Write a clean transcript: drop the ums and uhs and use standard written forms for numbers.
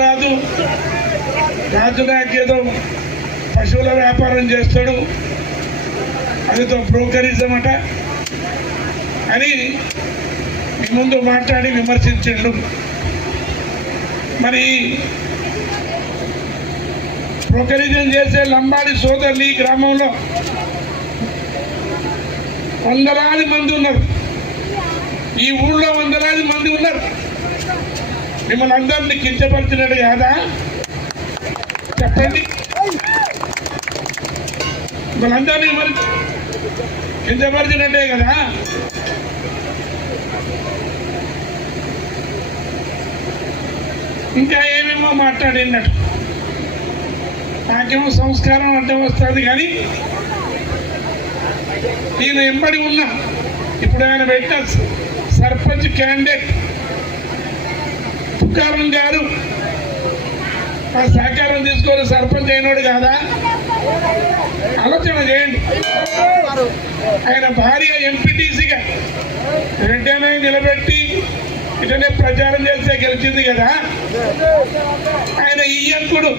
రాదు రాజు నాకేదో పశువుల వ్యాపారం చేస్తాడు, అదితో బ్రోకరిజం అట అని మీ ముందు మాట్లాడి విమర్శించిండు. మరి బ్రోకరిజం చేసే లంబాడి సోదరులు ఈ గ్రామంలో వందలాది మంది ఉన్నారు, ఈ ఊళ్ళో వందలాది మంది ఉన్నారు. మిమ్మల్ని అందరినీ కించపరిచినట్టు కాదా చెప్పండి? మిమ్మల్ని అందరినీ మరి కించపరిచినట్టే కదా. ఇంకా ఏమేమో మాట్లాడినట్టు నాకేమో సంస్కారం అడ్డం వస్తుంది, కానీ నేను ఎంబడి ఉన్నా. ఇప్పుడు ఆయన పెట్టిన సర్పంచ్ క్యాండిడేట్ తుకారం గారు ఆ సహకారం తీసుకొని సర్పంచ్ అయినోడు కాదా? ఆలోచన చేయండి. ఆయన భార్య ఎంపీటీసీగా రెడ్డి నిలబెట్టి ఇటనే ప్రచారం చేస్తే గెలిచింది కదా. ఆయన ఈ అంకుడు